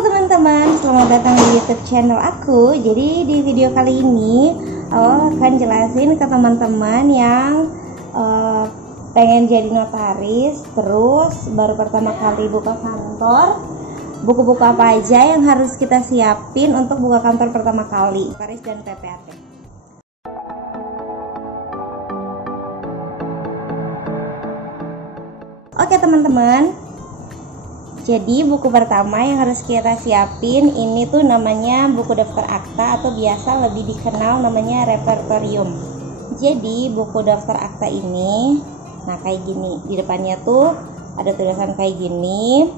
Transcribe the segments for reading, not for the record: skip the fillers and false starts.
teman-teman, selamat datang di YouTube channel aku. Jadi di video kali ini aku akan jelasin ke teman-teman yang pengen jadi notaris, terus baru pertama kali buka kantor. Buku-buku apa aja yang harus kita siapin untuk buka kantor pertama kali, notaris dan PPAT. Oke teman-teman, jadi buku pertama yang harus kita siapin ini tuh namanya buku daftar akta atau biasa lebih dikenal namanya repertorium. Jadi buku daftar akta ini, nah kayak gini, di depannya tuh ada tulisan kayak gini.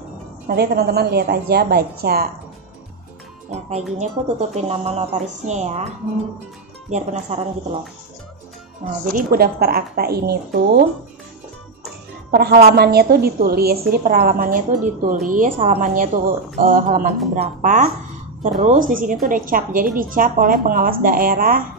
Nanti teman-teman lihat aja, baca ya kayak gini. Aku tutupin nama notarisnya ya, biar penasaran gitu loh. Nah jadi buku daftar akta ini tuh per halamannya tuh ditulis. Jadi per halamannya tuh ditulis halamannya tuh halaman keberapa. Terus di sini tuh ada cap. Jadi dicap oleh pengawas daerah,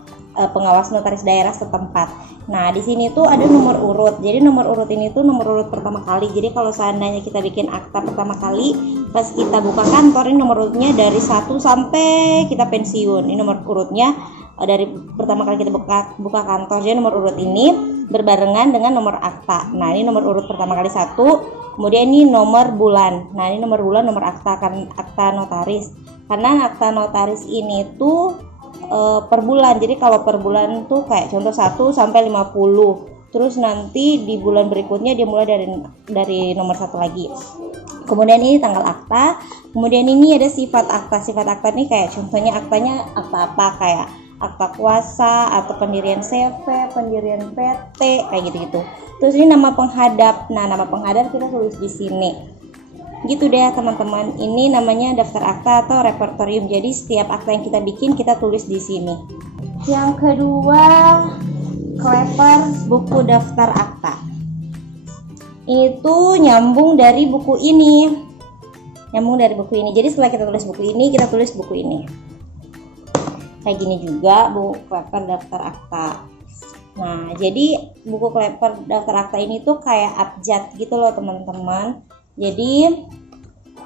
pengawas notaris daerah setempat. Nah di sini tuh ada nomor urut. Jadi nomor urut ini tuh nomor urut pertama kali. Jadi kalau seandainya kita bikin akta pertama kali, pas kita buka kantor, ini nomor urutnya dari 1 sampai kita pensiun. Ini nomor urutnya dari pertama kali kita buka kantor. Jadi nomor urut ini berbarengan dengan nomor akta. Nah ini nomor urut pertama kali 1, kemudian ini nomor bulan. Nah ini nomor bulan, nomor akta notaris. Karena akta notaris ini tuh per bulan. Jadi kalau per bulan tuh kayak contoh 1 sampai 50. Terus nanti di bulan berikutnya dia mulai dari nomor 1 lagi. Kemudian ini tanggal akta. Kemudian ini ada sifat akta. Sifat akta ini kayak contohnya aktanya akta apa, kayak akta kuasa atau pendirian CV, pendirian PT, kayak gitu-gitu. Terus ini nama penghadap. Nah, nama penghadap kita tulis di sini. Gitu deh teman-teman. Ini namanya daftar akta atau repertorium. Jadi setiap akta yang kita bikin kita tulis di sini. Yang kedua, kleper buku daftar akta. Itu nyambung dari buku ini. Nyambung dari buku ini. Jadi setelah kita tulis buku ini, kita tulis buku ini. Kayak gini juga buku kleper daftar akta. Nah jadi buku kleper daftar akta ini tuh kayak abjad gitu loh teman-teman. Jadi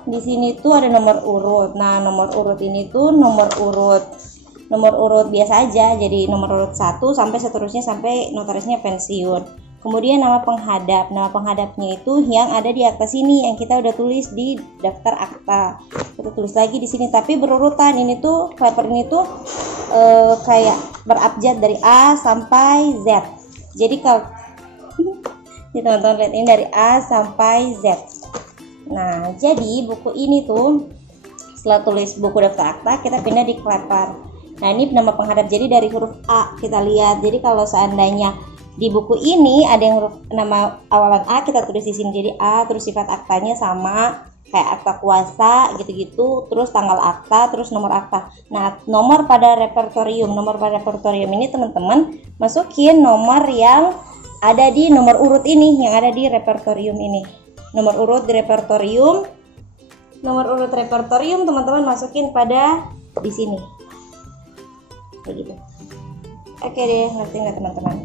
di sini tuh ada nomor urut. Nah nomor urut ini tuh nomor urut biasa aja. Jadi nomor urut 1 sampai seterusnya sampai notarisnya pensiun. Kemudian nama penghadap. Nama penghadapnya itu yang ada di akta sini yang kita udah tulis di daftar akta. Kita tulis lagi di sini tapi berurutan. Ini tuh kleper ini tuh kayak berabjad dari A sampai Z. Jadi kalau teman-teman lihat ini dari A sampai Z. Nah, jadi buku ini tuh setelah tulis buku daftar akta kita pindah di kleper. Nah, ini nama penghadap. Jadi dari huruf A kita lihat. Jadi kalau seandainya di buku ini ada yang huruf nama awalan A, kita tulis di sini jadi A, terus sifat aktanya sama kayak akta kuasa gitu-gitu, terus tanggal akta, terus nomor akta. Nah, nomor pada repertorium ini teman-teman masukin nomor yang ada di nomor urut ini, yang ada di repertorium ini. Nomor urut di repertorium, teman-teman masukin pada di sini. Kayak gitu. Oke deh, ngerti nggak teman-teman?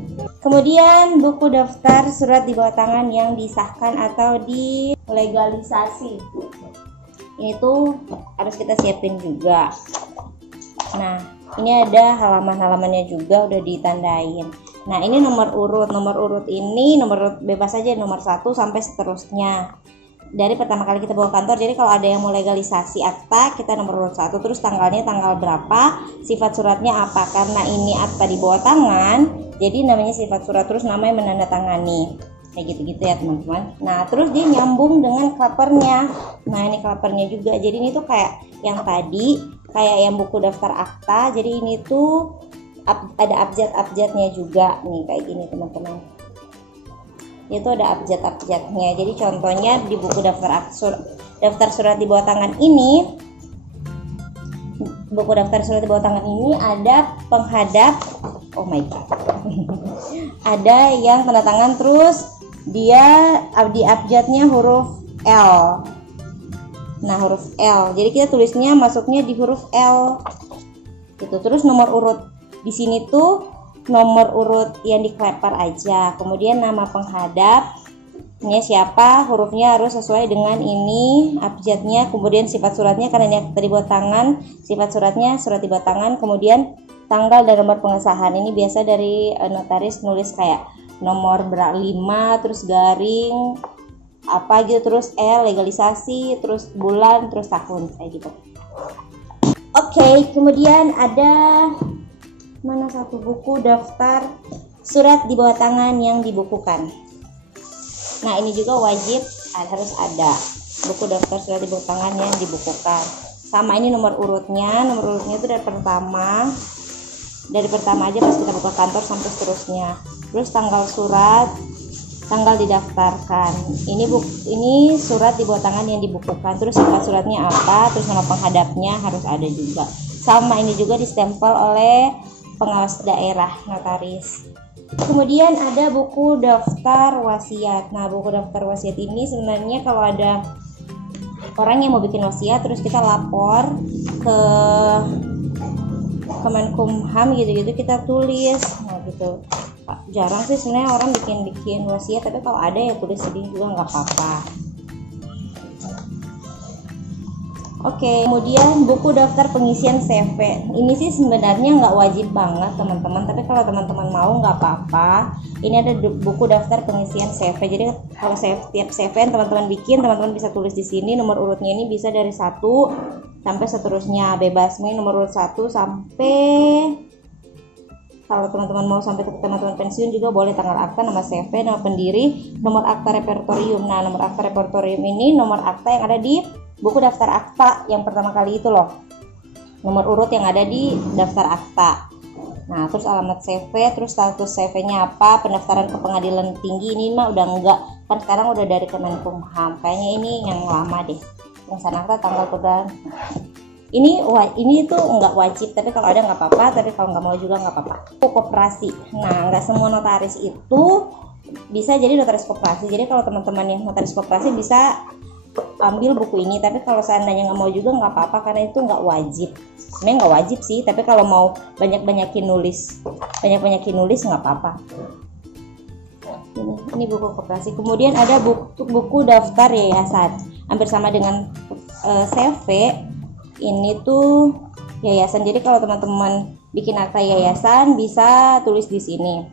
Kemudian buku daftar surat di bawah tangan yang disahkan atau dilegalisasi. Ini tuh harus kita siapin juga. Nah, ini ada halaman-halamannya juga udah ditandain. Nah, ini nomor urut. Nomor urut ini nomor urut bebas aja, nomor 1 sampai seterusnya. Dari pertama kali kita bawa kantor, jadi kalau ada yang mau legalisasi akta, kita nomor urut 1, terus tanggalnya tanggal berapa, sifat suratnya apa. Karena ini akta di bawah tangan, jadi namanya sifat surat, terus namanya menandatangani. Kayak gitu-gitu ya teman-teman. Nah terus dia nyambung dengan klepernya. Nah ini klepernya juga. Jadi ini tuh kayak yang tadi, kayak yang buku daftar akta. Jadi ini tuh ada abjad-abjadnya juga nih, kayak gini teman-teman. Itu ada abjad-abjadnya. Jadi contohnya di buku daftar surat di bawah tangan ini, buku daftar surat di bawah tangan ini ada penghadap. Oh my god. Ada yang tanda tangan, terus dia di abjadnya huruf L. Nah huruf L. Jadi kita tulisnya masuknya di huruf L. Gitu. Terus nomor urut di sini tuh nomor urut yang di kleper aja. Kemudian nama penghadap, Ini siapa, hurufnya harus sesuai dengan ini, abjadnya, kemudian sifat suratnya, karena ini tadi buat tangan, sifat suratnya surat di bawah tangan, kemudian tanggal dan nomor pengesahan. Ini biasa dari notaris nulis kayak nomor 5, terus garing apa gitu, terus legalisasi, terus bulan, terus tahun, kayak gitu. Oke, kemudian ada mana satu buku daftar surat di bawah tangan yang dibukukan. Nah, ini juga wajib harus ada buku daftar surat di bawah tangan yang dibukukan. Sama ini nomor urutnya itu dari pertama aja pas kita buka kantor sampai seterusnya. Terus tanggal surat, tanggal didaftarkan. Ini surat di bawah tangan yang dibukukan. Terus sifat suratnya apa? Terus nama penghadapnya harus ada juga. Sama ini juga distempel oleh pengawas daerah notaris. Kemudian ada buku daftar wasiat. Nah, buku daftar wasiat ini sebenarnya kalau ada orang yang mau bikin wasiat terus kita lapor ke Kemenkumham gitu-gitu, kita tulis. Nah, gitu. Jarang sih sebenarnya orang bikin wasiat, tapi kalau ada ya tulis sedih juga nggak apa-apa. Oke, kemudian buku daftar pengisian CV. Ini sih sebenarnya nggak wajib banget teman-teman, tapi kalau teman-teman mau nggak apa-apa. Ini ada buku daftar pengisian CV. Jadi kalau tiap CV teman-teman bikin, teman-teman bisa tulis di sini. Nomor urutnya ini bisa dari 1 sampai seterusnya, bebas. Ini nomor urut 1 sampai, kalau teman-teman mau sampai teman-teman pensiun juga boleh, tanggal akta, nama CV, nama pendiri, nomor akta repertorium. Nah, nomor akta repertorium ini nomor akta yang ada di buku daftar akta yang pertama kali itu loh, nomor urut yang ada di daftar akta. Nah, terus alamat CV, terus status CV-nya apa, pendaftaran ke pengadilan tinggi. Ini mah udah enggak, kan sekarang udah dari Kemenkumham, kayaknya ini yang lama deh. Pengesahan akta, tanggal pegang. Ini tuh nggak wajib, tapi kalau ada nggak apa-apa, tapi kalau nggak mau juga nggak apa-apa. Koperasi. Nah, nggak semua notaris itu bisa jadi notaris koperasi. Jadi kalau teman-teman yang notaris koperasi bisa ambil buku ini, tapi kalau seandainya nggak mau juga nggak apa-apa, karena itu nggak wajib. Sebenarnya nggak wajib sih, tapi kalau mau banyak-banyakin nulis nggak apa-apa. Ini buku koperasi. Kemudian ada buku daftar yayasan, hampir sama dengan CV. Ini tuh yayasan. Jadi kalau teman-teman bikin akta yayasan bisa tulis di sini.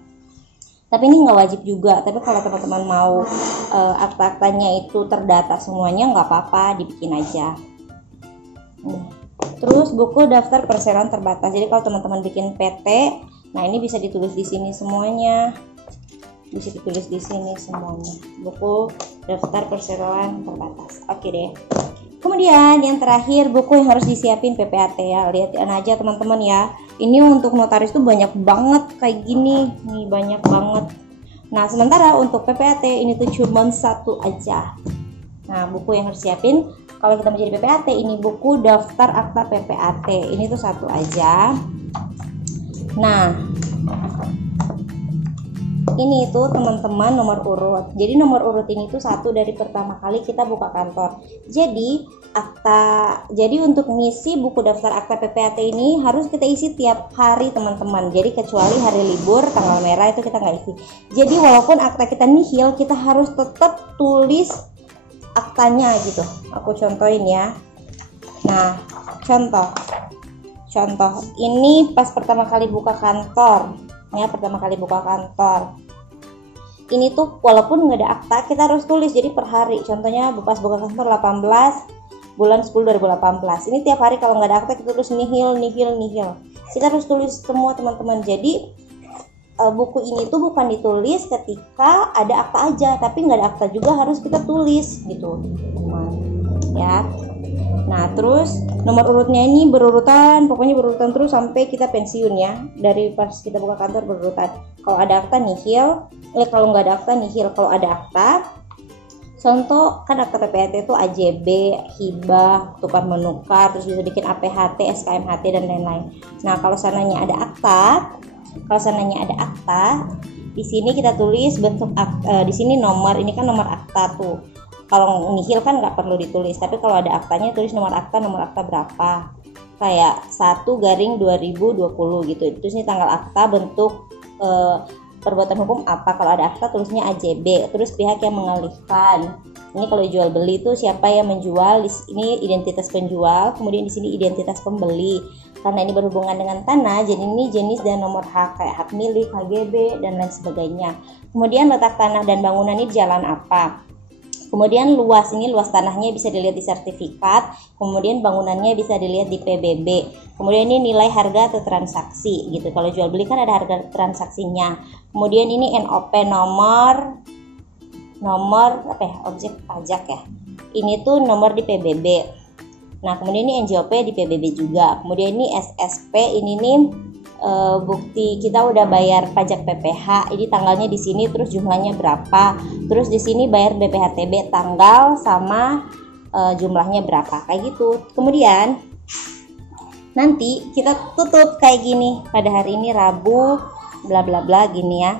Tapi ini nggak wajib juga. Tapi kalau teman-teman mau akta-aktanya itu terdata semuanya, nggak apa-apa, dibikin aja. Terus buku daftar perseroan terbatas. Jadi kalau teman-teman bikin PT, nah ini bisa ditulis di sini semuanya. Bisa ditulis di sini semuanya. Buku daftar perseroan terbatas. Oke deh. Kemudian yang terakhir, buku yang harus disiapin PPAT ya. Lihat aja teman-teman ya. Ini untuk notaris tuh banyak banget kayak gini. Nih banyak banget. Nah, sementara untuk PPAT ini tuh cuma 1 aja. Nah, buku yang harus siapin kalau kita menjadi PPAT, ini buku daftar akta PPAT. Ini tuh 1 aja. Nah, ini tuh teman-teman nomor urut. Jadi nomor urut ini tuh 1 dari pertama kali kita buka kantor. Jadi untuk ngisi buku daftar akta PPAT ini harus kita isi tiap hari teman-teman. Jadi kecuali hari libur, tanggal merah itu kita nggak isi. Jadi walaupun akta kita nihil, kita harus tetap tulis aktanya gitu. Aku contohin ya. Nah, contoh ini pas pertama kali buka kantor ya, ini tuh walaupun nggak ada akta kita harus tulis. Jadi per hari, contohnya pas buka kantor 18 bulan 10 2018, ini tiap hari kalau nggak ada akta kita tulis nihil. Kita harus tulis semua teman-teman. Jadi buku ini tuh bukan ditulis ketika ada akta aja, tapi nggak ada akta juga harus kita tulis gitu teman ya. Nah, terus nomor urutnya ini berurutan, pokoknya berurutan terus sampai kita pensiun ya. Dari pas kita buka kantor berurutan. Kalau ada akta nihil, kalau nggak ada akta nihil. Kalau ada akta, contoh kan akta PPAT itu AJB, hibah, tukar menukar, terus bisa bikin APHT, SKMHT dan lain-lain. Nah, kalau sananya ada akta, di sini kita tulis bentuk di sini nomor, ini kan nomor akta tuh. Kalau nihil kan nggak perlu ditulis, tapi kalau ada aktanya tulis nomor akta berapa, kayak 1/2020 gitu. Terus ini tanggal akta, bentuk perbuatan hukum apa. Kalau ada akta tulisnya AJB. Terus pihak yang mengalihkan. Ini kalau jual beli itu siapa yang menjual, di sini identitas penjual, kemudian di sini identitas pembeli. Karena ini berhubungan dengan tanah, jadi ini jenis dan nomor hak kayak hak milik, HGB dan lain sebagainya. Kemudian letak tanah dan bangunan ini di jalan apa. Kemudian luas, ini luas tanahnya bisa dilihat di sertifikat, kemudian bangunannya bisa dilihat di PBB. Kemudian ini nilai harga atau transaksi gitu. Kalau jual beli kan ada harga transaksinya. Kemudian ini NOP, nomor apa ya, objek pajak ya. Ini tuh nomor di PBB. Nah, kemudian ini NJOP di PBB juga. Kemudian ini SSP, ini nih bukti kita udah bayar pajak PPH, ini tanggalnya di sini, terus jumlahnya berapa, terus di sini bayar BPHTB tanggal sama jumlahnya berapa, kayak gitu. Kemudian nanti kita tutup kayak gini, pada hari ini Rabu bla bla bla gini ya.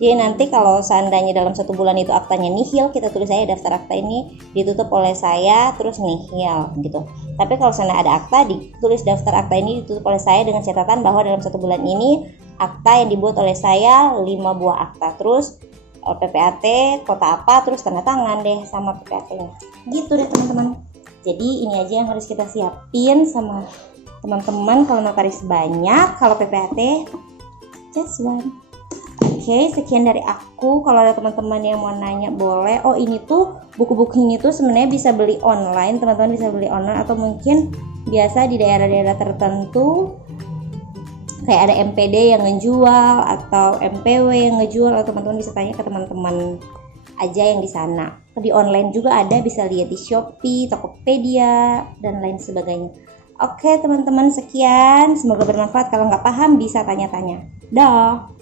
Jadi nanti kalau seandainya dalam 1 bulan itu aktanya nihil, kita tulis saya daftar akta ini ditutup oleh saya terus nihil gitu. Tapi kalau seandainya ada akta, ditulis daftar akta ini ditutup oleh saya dengan catatan bahwa dalam 1 bulan ini akta yang dibuat oleh saya 5 buah akta. Terus PPAT, kota apa, terus tanda tangan deh sama PPAT-nya. Gitu deh teman-teman. Jadi ini aja yang harus kita siapin sama teman-teman kalau notaris banyak, kalau PPAT just one. Oke, sekian dari aku. Kalau ada teman-teman yang mau nanya boleh. Oh, ini tuh buku-buku ini tuh sebenarnya bisa beli online, teman-teman bisa beli online, atau mungkin biasa di daerah-daerah tertentu kayak ada MPD yang ngejual atau MPW yang ngejual, atau teman-teman bisa tanya ke teman-teman aja yang di sana. Di online juga ada, bisa lihat di Shopee, Tokopedia dan lain sebagainya. Oke teman-teman, sekian, semoga bermanfaat. Kalau nggak paham bisa tanya-tanya. Dah.